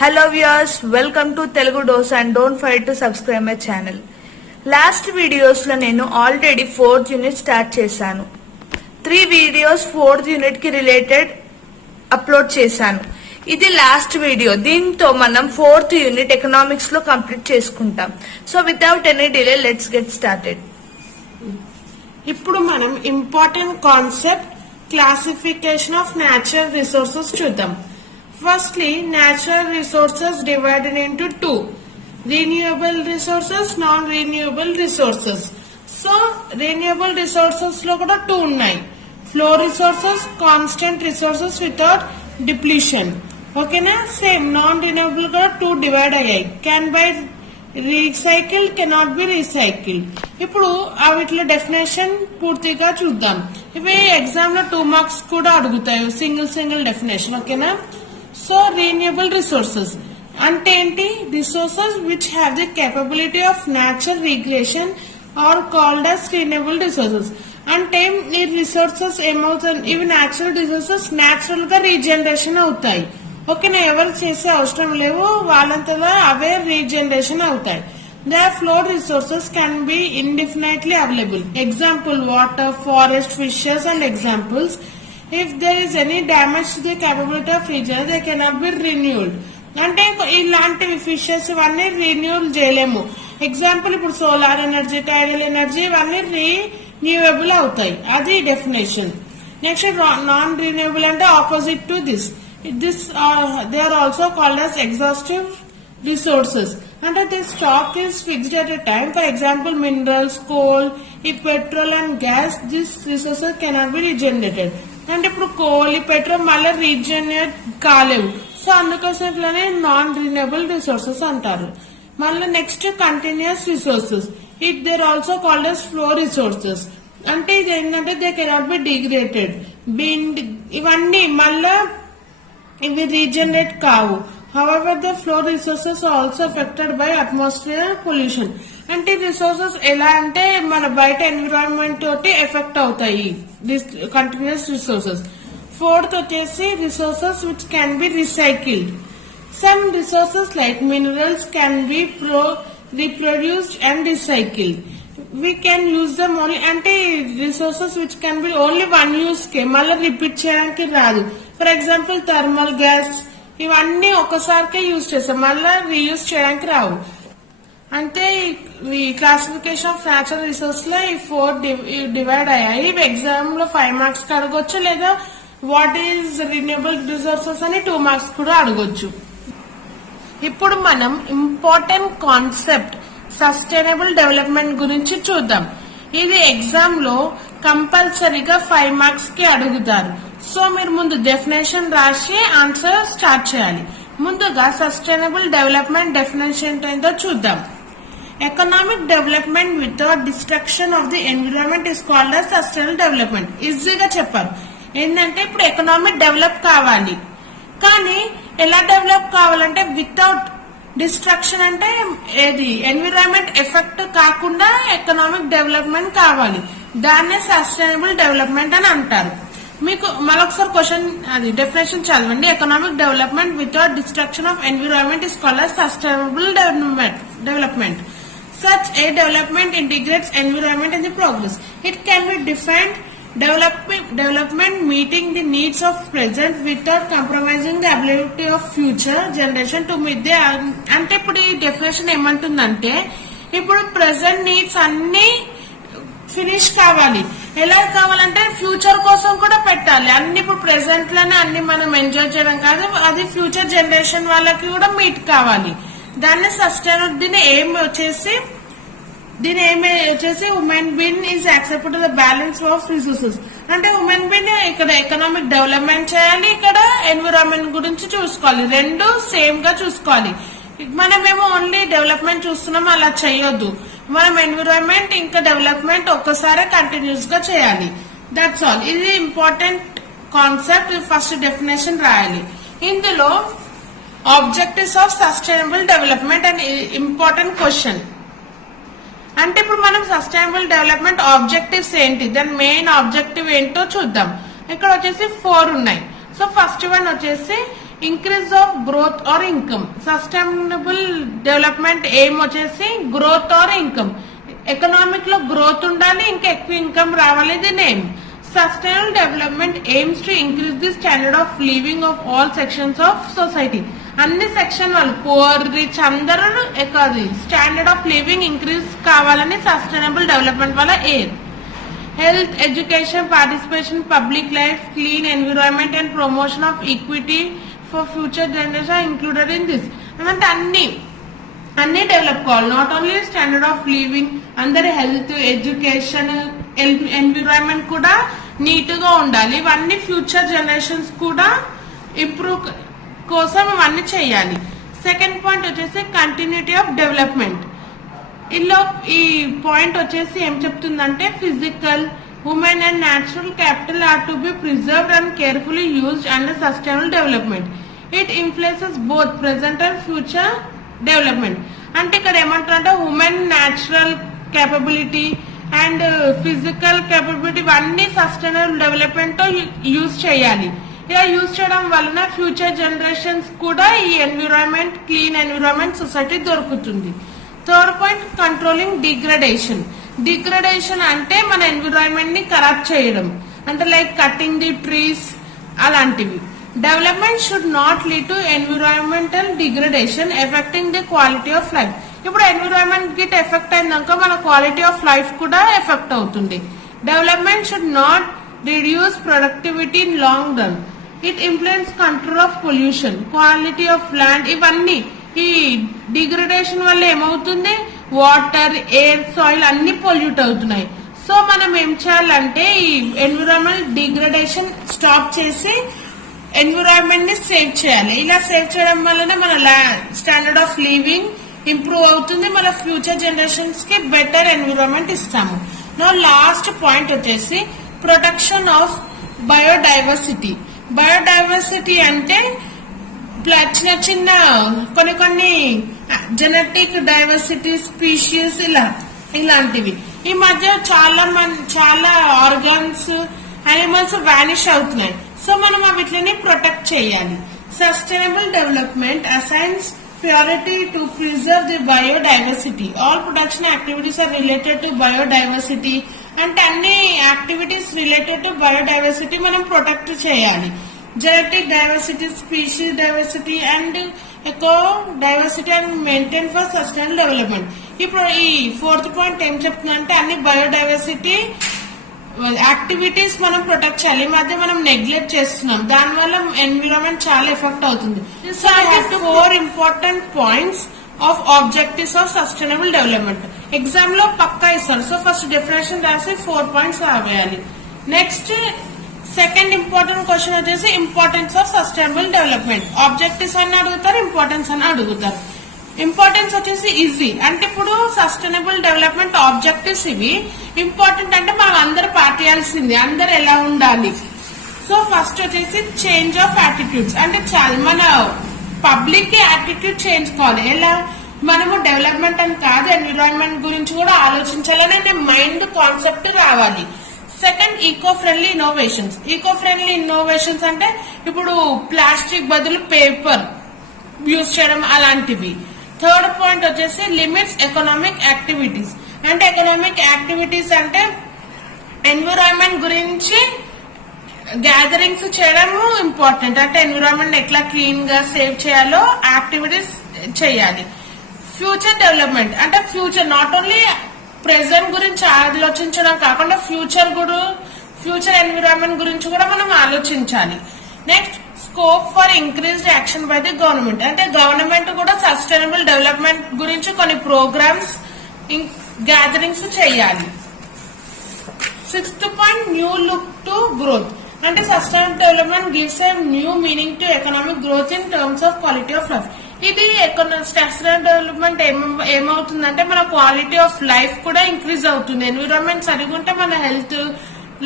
Hello viewers, welcome to Telugu Dose and don't forget to subscribe my channel. Last videos lo nenu already 4th unit start chesanu. 3 videos 4th unit ki related upload chesanu. ఇది last video. దీంతో మనం 4th unit economics లో complete చేసుకుంటాం. So without any delay let's get started. ఇప్పుడు మనం important concept classification of natural resources చూద్దాం. Firstly natural resources divided into 2, renewable resources, non renewable resources. So renewable resources లో కూడా 2 ఉన్నాయి. Flow resources, constant resources without depletion. ఓకేనా? Same non renewable కూడా 2 divide అయ్యాయి. Can be recycle, cannot be recycle. ఇప్పుడు వీటిలో definition పూర్తిగా చూద్దాం. ఇవి ఎగ్జామ్ లో 2 మార్క్స్ కూడా అడుగుతాయి, సింగిల్ డెఫినేషన్. ఓకేనా? సో రిన్యూవబుల్ రిసోర్సెస్ అంటే ఏంటి? Resources which have the capability of natural regression are called as renewable resources. అంటే ఈ రిసోర్సెస్ ఏమవుతాయి, ఇవి న్యాచురల్ రిసోర్సెస్ న్యాచురల్ గా రీజనరేషన్ అవుతాయి. ఓకేనా? ఎవరు చేసే అవసరం లేవు, వాళ్ళంతలా అవే రీజనరేషన్ అవుతాయి. The flow resources can be indefinitely available. Example water, forest, fishes and examples. If there is any damage to the capability of reason they cannot be renewed. అంటే ఇలాంటివి ఫిషెస్ ఇవన్నీ రిన్యూల్ చేయలేము. ఎగ్జాంపుల్ ఇప్పుడు solar energy, టైడల్ energy ఇవన్నీ renewable అవుతాయి. అది definition. Next non renewable అంటే opposite to this. They are also called as exhaustive resources. అంటే this stock is fixed at a time. For example, minerals, coal, petrol and gas. These resources cannot be regenerated. అంటే ఇప్పుడు coal, petrol మళ్ళీ regenerate కాలేవు. So అందుకోసం ఇట్లానే non renewable resources అంటారు. మళ్ళీ next continuous resources. They're also called as flow resources. అంటే ఇది ఏంటంటే దే కెనాట్ బి డిగ్రేడెడ్. ఇవన్నీ మళ్ళా ఇవి రీజనరేట్ కావు. However the flow resources also affected by atmosphere pollution. అంటే రిసోర్సెస్ ఎలా అంటే మన బయట ఎన్విరాన్మెంట్ తోటి ఎఫెక్ట్ అవుతాయి కంటిన్యూస్ రిసోర్సెస్. 4th వచ్చేసి resources which can be recycled. Some resources like minerals can be reproduced and recycled. We can use them only. అంటే resources which can be only 1 use కే, మళ్ళీ రిపీట్ చేయడానికి రాదు. For example thermal gas ఇవన్నీ ఒకసారికే use చేస్తాం, మళ్ళీ reuse చేయడానికి రావు. అంటే ఈ క్లాసిఫికేషన్ ఆఫ్ న్యాచురల్ రిసోర్స్ లో ఈ 4 డివైడ్ అయ్యాయి. ఇవి ఎగ్జామ్ లో 5 మార్క్స్ కి అడగొచ్చు, లేదా వాట్ ఈజ్ రిన్యూవబుల్ రిసోర్సెస్ అని 2 మార్క్స్ కూడా అడగొచ్చు. ఇప్పుడు మనం ఇంపార్టెంట్ కాన్సెప్ట్ సస్టైనబుల్ డెవలప్మెంట్ గురించి చూద్దాం. ఇది ఎగ్జామ్ లో కంపల్సరీగా 5 మార్క్స్ కి అడుగుతారు. సో మీరు ముందు డెఫినేషన్ రాసి ఆన్సర్ స్టార్ట్ చేయాలి. ముందుగా సస్టైనబుల్ డెవలప్మెంట్ డెఫినేషన్ ఏంటో చూద్దాం. Economic development without destruction of the environment is called as sustainable development. ఈజీగా చెప్పారు. ఏంటంటే ఇప్పుడు ఎకనామిక్ డెవలప్ కావాలి, కానీ ఎలా డెవలప్ కావాలంటే వితౌట్ డిస్ట్రక్షన్. అంటే ఏది ఎన్విరాన్మెంట్ ఎఫెక్ట్ కాకుండా ఎకనామిక్ డెవలప్మెంట్ కావాలి. దాన్నే సస్టైనబుల్ డెవలప్మెంట్ అని అంటారు. మీకు మరొకసారి క్వశ్చన్ అది డెఫినేషన్ చదవండి. Economic development without destruction of environment is called as sustainable development. Such a development integrates environment in the progress. It can be defined development meeting the needs of present without compromising the ability of future generation to meet the. అంటే ఇప్పుడు ఈ definition ఏమంటుందంటే ఇప్పుడు present needs అన్ని finish కావాలి. ఎలా కావాలంటే future కోసం కూడా పెట్టాలి. అన్ని ఇప్పుడు ప్రెసెంట్ లోనే అన్ని మనం ఎంజాయ్ చేయడం కాదు, అది ఫ్యూచర్ జనరేషన్ వాళ్ళకి కూడా మీట్ కావాలి. దాన్ని సస్టైనబుల్ దీని ఏమి వచ్చేసి human being is accepted the balance of resources. అంటే ఉమెన్ బీన్ ఇక్కడ ఎకనామిక్ డెవలప్మెంట్ చేయాలి, ఇక్కడ ఎన్విరాన్మెంట్ గురించి చూసుకోవాలి. 2 సేమ్ గా చూసుకోవాలి. మనమేమో ఓన్లీ డెవలప్మెంట్ చూస్తున్నాం, అలా చేయొద్దు. మనం ఎన్విరాన్మెంట్ ఇంకా డెవలప్మెంట్ ఒక్కసారి కంటిన్యూస్ గా చేయాలి. That's all. ఇది ఇంపార్టెంట్ కాన్సెప్ట్. ఫస్ట్ డెఫినేషన్ రాయాలి. ఇందులో objectives of sustainable development and important question. అంటే ఇప్పుడు మనం సస్టైనబుల్ డెవలప్మెంట్ ఆబ్జెక్టివ్స్ ఏంటి, దాని మెయిన్ ఆబ్జెక్టివ్ ఏంటో చూద్దాం. ఇక్కడ వచ్చేసి 4 ఉన్నాయి. సో సో ఫస్ట్ వన్ వచ్చేసి increase of growth or income. Sustainable development aim వచ్చేసి గ్రోత్ ఆర్ ఇన్కమ్. ఎకనామిక్ లో గ్రోత్ ఉండాలి, ఇంకా ఎక్కువ ఇన్కమ్ రావాలి, ఇది name. Sustainable development aims to increase the standard of living of all sections of society. అన్ని section వాళ్ళు పూర్ రిచ్ అందరూ స్టాండర్డ్ ఆఫ్ లివింగ్ ఇంక్రీజ్ కావాలని సస్టైనబుల్ డెవలప్మెంట్ వల్ల aim. Health, education, participation, public life, clean environment and promotion of equity for future generation included in this. అంటే అన్ని develop కావాలి. Not only standard of living, అందరి health, education, environment కూడా neat గా ఉండాలి. ఇవన్నీ ఫ్యూచర్ జనరేషన్స్ కూడా ఇంప్రూవ్ కోసం ఇవన్నీ చేయాలి. సెకండ్ పాయింట్ వచ్చేసి కంటిన్యూటీ ఆఫ్ డెవలప్మెంట్. ఈ పాయింట్ వచ్చేసి ఏం చెప్తుందంటే physical, human and natural capital are to be preserved and carefully used under sustainable development. It influences both present and future development. అంటే ఇక్కడ ఏమంటారంటే human natural capability and physical capability ఇవన్నీ sustainable development తో use చేయాలి. ఇలా use చేయడం వలన future generations కూడా ఈ ఎన్విరాన్మెంట్, క్లీన్ ఎన్విరాన్మెంట్ సొసైటీ దొరుకుతుంది. Third point controlling degradation. Degradation అంటే మన ఎన్విరాన్మెంట్ ని కరప్ట్ చేయడం, అంటే లైక్ కటింగ్ ది ట్రీస్ అలాంటివి. Development should not lead to environmental degradation effecting the quality of life. ఇప్పుడు ఎన్విరాన్మెంట్ గిట్ ఎఫెక్ట్ అయిందాక మన క్వాలిటీ ఆఫ్ లైఫ్ కూడా ఎఫెక్ట్ అవుతుంది. Development should not reduce productivity in long run. It influence control of pollution, quality of land. ఇవన్నీ ఈ degradation వల్ల ఏమవుతుంది, water, air, soil అన్ని pollute అవుతున్నాయి. సో మనం ఏం చేయాలంటే ఈ ఎన్విరాన్మెంట్ డిగ్రేడేషన్ స్టాప్ చేసి ఎన్విరాన్మెంట్ ని సేవ్ చేయాలి. ఇలా సేవ్ చేయడం వల్లనే మన స్టాండర్డ్ ఆఫ్ లివింగ్ ఇంప్రూవ్ అవుతుంది, మన ఫ్యూచర్ జనరేషన్స్ కి బెటర్ ఎన్విరాన్మెంట్ ఇస్తాము. నా లాస్ట్ పాయింట్ వచ్చేసి ప్రొటెక్షన్ ఆఫ్ బయోడైవర్సిటీ. బయోడైవర్సిటీ అంటే చిన్న చిన్న కొన్ని జెనెటిక్ డైవర్సిటీ, స్పీషీస్ ఇలాంటివి. ఈ మధ్య చాలా ఆర్గాన్స్, అనిమల్స్ వానిష్ అవుతున్నాయి. సో మనం వీటిని ప్రొటెక్ట్ చేయాలి. Sustainable development assigns priority to preserve the biodiversity. All production activities are related to biodiversity. అంటే అన్ని యాక్టివిటీస్ రిలేటెడ్ టు బయోడైవర్సిటీ మనం ప్రొటెక్ట్ చేయాలి. Genetic diversity, species diversity and echo diversity and maintain for sustainable development. ఇప్పుడు ఈ fourth point ఏం చెప్తుందంటే అన్ని biodiversity activities మనం ప్రొటెక్ట్ చేయాలి. ఈ మధ్య మనం నెగ్లెక్ట్ చేస్తున్నాం, దానివల్ల ఎన్విరాన్మెంట్ చాలా ఎఫెక్ట్ అవుతుంది. So I have 4 important points of objectives of sustainable development. Exam లో పక్కా ఇస్తారు. సో ఫస్ట్ డెఫినేషన్ రాసి 4 పాయింట్స్ రావేయాలి. నెక్స్ట్ సెకండ్ ఇంపార్టెంట్ క్వశ్చన్ వచ్చేసి importance of sustainable development. Objectives అని అడుగుతారు, ఇంపార్టెన్స్ అని అడుగుతారు. ఇంపార్టెన్స్ వచ్చేసి ఈజీ, అంటే ఇప్పుడు సస్టైనబుల్ డెవలప్మెంట్ ఆబ్జెక్టివ్స్ ఇవి. ఇంపార్టెంట్ అంటే మనం అందరు పాటించాల్సింది, అందరు ఎలా ఉండాలి. సో ఫస్ట్ వచ్చేసి చేంజ్ ఆఫ్ యాటిట్యూడ్స్, అంటే మన పబ్లిక్ కి యాటిట్యూడ్ చేంజ్ కావాలి. ఎలా మనము డెవలప్మెంట్ అని కాదు, ఎన్విరాన్మెంట్ గురించి కూడా ఆలోచించాలని మైండ్ కాన్సెప్ట్ రావాలి. Second eco friendly innovations. Eco friendly innovations అంటే ఇప్పుడు ప్లాస్టిక్ బదులు పేపర్ యూజ్ చేయడం అలాంటివి. థర్డ్ పాయింట్ వచ్చేసి లిమిట్స్ ఎకనామిక్ యాక్టివిటీస్. అంటే ఎకనామిక్ యాక్టివిటీస్ అంటే ఎన్విరాన్మెంట్ గురించి గ్యాదరింగ్స్ చేయడము ఇంపార్టెంట్. అంటే ఎన్విరాన్మెంట్ ఎట్లా క్లీన్ గా సేవ్ చేయాలో యాక్టివిటీస్ చేయాలి. ఫ్యూచర్ డెవలప్మెంట్ అంటే ఫ్యూచర్ నాట్ ఓన్లీ ప్రెసెంట్ గురించి ఆలోచించడం కాకుండా ఫ్యూచర్ ఎన్విరాన్మెంట్ గురించి కూడా మనం ఆలోచించాలి. Next scope for increased action by the government. అంటే గవర్నమెంట్ కూడా సస్టైనబుల్ డెవలప్మెంట్ గురించి కొన్ని ప్రోగ్రామ్స్, గ్యాదరింగ్స్ చేయాలి. Sixth point new look to growth. అంటే sustainable development gives a new meaning to economic growth in terms of quality of life. ఇది sustainable development ఏమవుతుందంటే మన quality of life కూడా increase అవుతుంది. Environment సరిగా ఉంటే మన హెల్త్,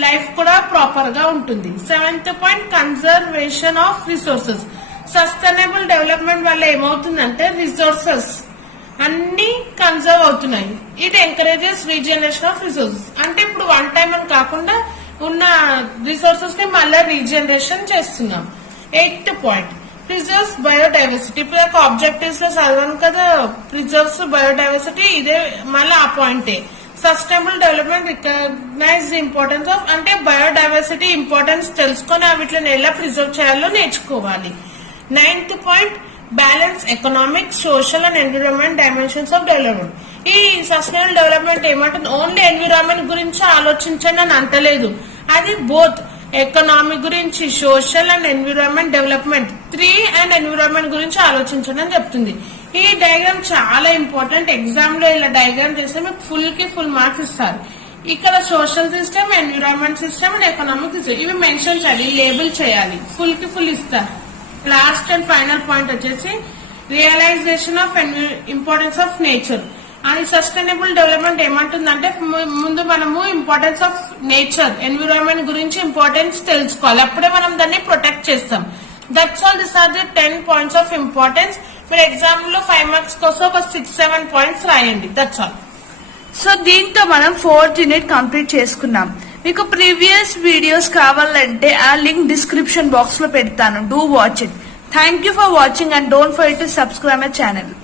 లైఫ్ కూడా ప్రాపర్ గా ఉంటుంది. Seventh point conservation of resources. Sustainable development వల్ల ఏమవుతుందంటే రిసోర్సెస్ అన్ని కన్జర్వ్ అవుతున్నాయి. It encourages regeneration of resources. అంటే ఇప్పుడు వన్ టైం అని కాకుండా ఉన్న రిసోర్సెస్ ని మళ్ళీ రీజనరేషన్ చేస్తున్నాం. 8th point preserves biodiversity. ఇప్పుడు ఒక ఆబ్జెక్టివ్స్ లో చదవను కదా, ప్రిజర్వ్స్ బయోడైవర్సిటీ, ఇదే మళ్ళీ ఆ పాయింటే. Sustainable development recognize the importance of, అంటే బయోడైవర్సిటీ ఇంపార్టెన్స్ తెలుసుకొని వీటిని ఎలా ప్రిజర్వ్ చేయాలో నేర్చుకోవాలి. 9th point balance economic, social and environment dimensions of development. ఈ సస్టైనబుల్ డెవలప్మెంట్ ఏమంటుంది, ఓన్లీ ఎన్విరాన్మెంట్ గురించి ఆలోచించండి అని అంటలేదు, అది బోత్ ఎకనామిక్ గురించి, social and environment development 3 and environment గురించి ఆలోచించండి అని చెప్తుంది. ఈ డయాగ్రామ్ చాలా ఇంపార్టెంట్, ఎగ్జామ్ లో ఇలా డయాగ్రామ్ చేస్తే మీకు ఫుల్ కి ఫుల్ మార్క్స్ ఇస్తారు. ఇక్కడ social system, environment system and economic system ఇవి మెన్షన్ చేయాలి, లేబుల్ చేయాలి, ఫుల్ కి ఫుల్ ఇస్తారు. లాస్ట్ అండ్ ఫైనల్ పాయింట్ వచ్చేసి realization of importance of nature. అది సస్టైనబుల్ డెవలప్మెంట్ ఏమంటుందంటే ముందు మనము ఇంపార్టెన్స్ ఆఫ్ నేచర్, ఎన్విరాన్మెంట్ గురించి ఇంపార్టెన్స్ తెలుసుకోవాలి, అప్పుడే మనం దాన్ని ప్రొటెక్ట్ చేస్తాం. That's all, this are the 10 points of importance. మీరు ఎగ్జామ్ లో 5 మార్క్స్ కోసం ఒక 6-7 పాయింట్స్ రాయండి, దట్స్ ఆల్. సో దీంతో మనం 4th యూనిట్ కంప్లీట్ చేసుకున్నాం. మీకు ప్రీవియస్ వీడియోస్ కావాలంటే ఆ లింక్ డిస్క్రిప్షన్ బాక్స్ లో పెడతాను. Do watch it. Thank you for watching and don't forget to subscribe my channel.